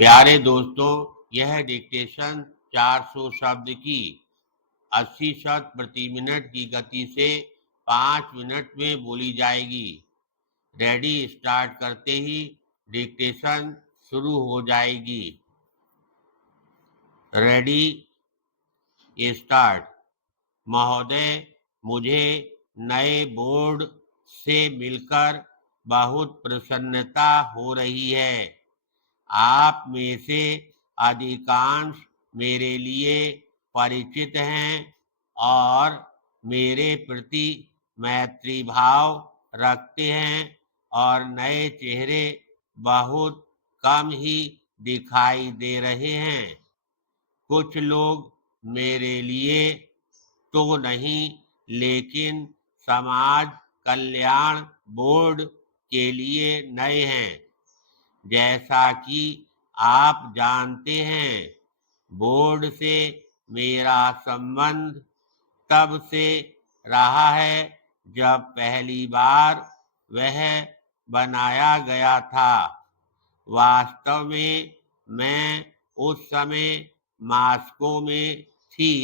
प्यारे दोस्तों, यह डिक्टेशन 400 शब्द की 80 शब्द प्रति मिनट की गति से 5 मिनट में बोली जाएगी। रेडी स्टार्ट करते ही डिक्टेशन शुरू हो जाएगी। Ready start. महोदय, मुझे नए बोर्ड से मिलकर बहुत प्रसन्नता हो रही है। आप में से अधिकांश मेरे लिए परिचित हैं और मेरे प्रति मैत्री भाव रखते हैं और नए चेहरे बहुत कम ही दिखाई दे रहे हैं। कुछ लोग मेरे लिए तो नहीं, लेकिन समाज कल्याण बोर्ड के लिए नए हैं। जैसा कि आप जानते हैं, बोर्ड से मेरा संबंध तब से रहा है जब पहली बार वह बनाया गया था। वास्तव में मैं उस समय मॉस्को में थी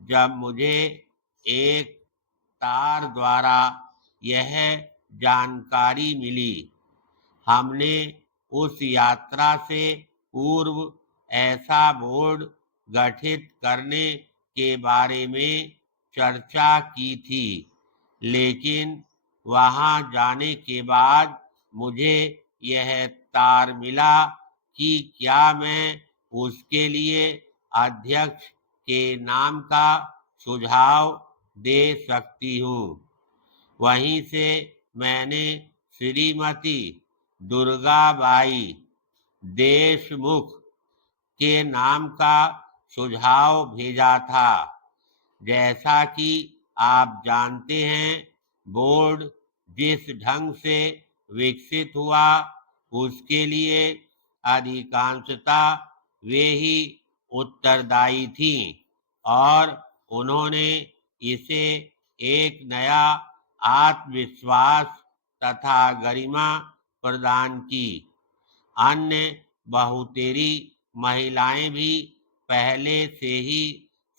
जब मुझे एक तार द्वारा यह जानकारी मिली। हमने उस यात्रा से पूर्व ऐसा बोर्ड गठित करने के बारे में चर्चा की थी, लेकिन वहां जाने के बाद मुझे यह तार मिला कि क्या मैं उसके लिए अध्यक्ष के नाम का सुझाव दे सकती हूँ। वहीं से मैंने श्रीमती दुर्गाबाई देशमुख के नाम का सुझाव भेजा था। जैसा कि आप जानते हैं, बोर्ड जिस ढंग से विकसित हुआ उसके लिए अधिकांशता वे ही उत्तरदायी थी और उन्होंने इसे एक नया आत्मविश्वास तथा गरिमा प्रदान की। अन्य बहुतेरी महिलाएं भी पहले से ही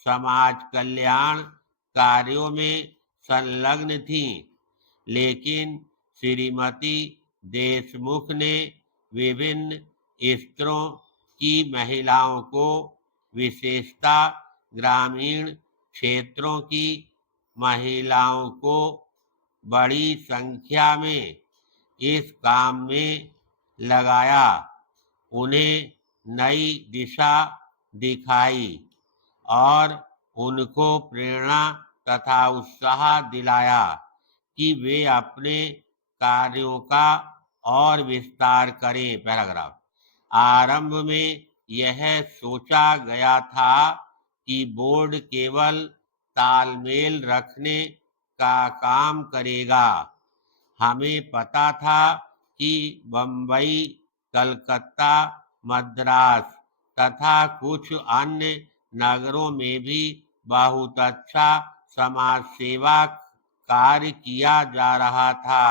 समाज कल्याण कार्यों में संलग्न थीं, लेकिन श्रीमती देशमुख ने विभिन्न स्तरों की महिलाओं को, विशेषता ग्रामीण क्षेत्रों की महिलाओं को बड़ी संख्या में इस काम में लगाया, उन्हें नई दिशा दिखाई और उनको प्रेरणा तथा उत्साह दिलाया कि वे अपने कार्यों का और विस्तार करें। पैराग्राफ। आरंभ में यह सोचा गया था कि बोर्ड केवल तालमेल रखने का काम करेगा। हमें पता था कि बम्बई, कलकत्ता, मद्रास तथा कुछ अन्य नगरों में भी बहुत अच्छा समाज सेवा कार्य किया जा रहा था,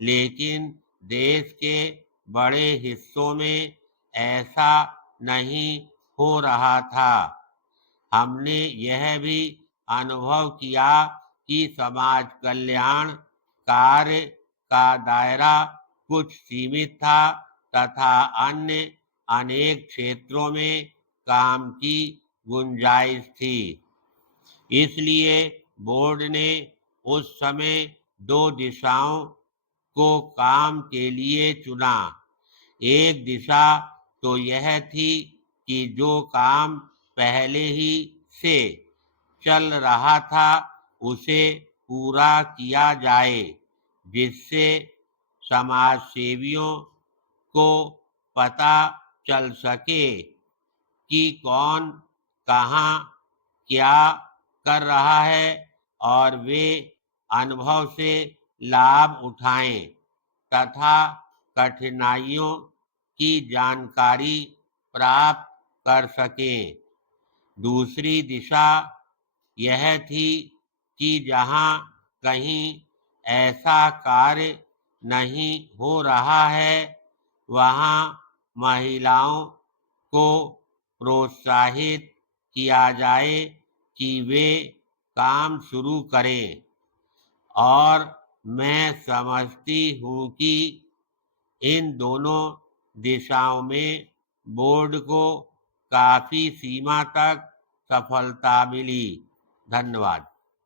लेकिन देश के बड़े हिस्सों में ऐसा नहीं हो रहा था। हमने यह भी अनुभव किया कि समाज कल्याण कार्य का दायरा कुछ सीमित था तथा अन्य अनेक क्षेत्रों में काम की गुंजाइश थी। इसलिए बोर्ड ने उस समय दो दिशाओं को काम के लिए चुना। एक दिशा तो यह थी कि जो काम पहले ही से चल रहा था उसे पूरा किया जाए, जिससे समाज सेवियों को पता चल सके कि कौन कहाँ क्या कर रहा है और वे अनुभव से लाभ उठाएं तथा कठिनाइयों की जानकारी प्राप्त कर सकें। दूसरी दिशा यह थी कि जहाँ कहीं ऐसा कार्य नहीं हो रहा है, वहाँ महिलाओं को प्रोत्साहित किया जाए कि वे काम शुरू करें और मैं समझती हूँ कि इन दोनों दिशाओं में बोर्ड को काफी सीमा तक सफलता मिली। धन्यवाद।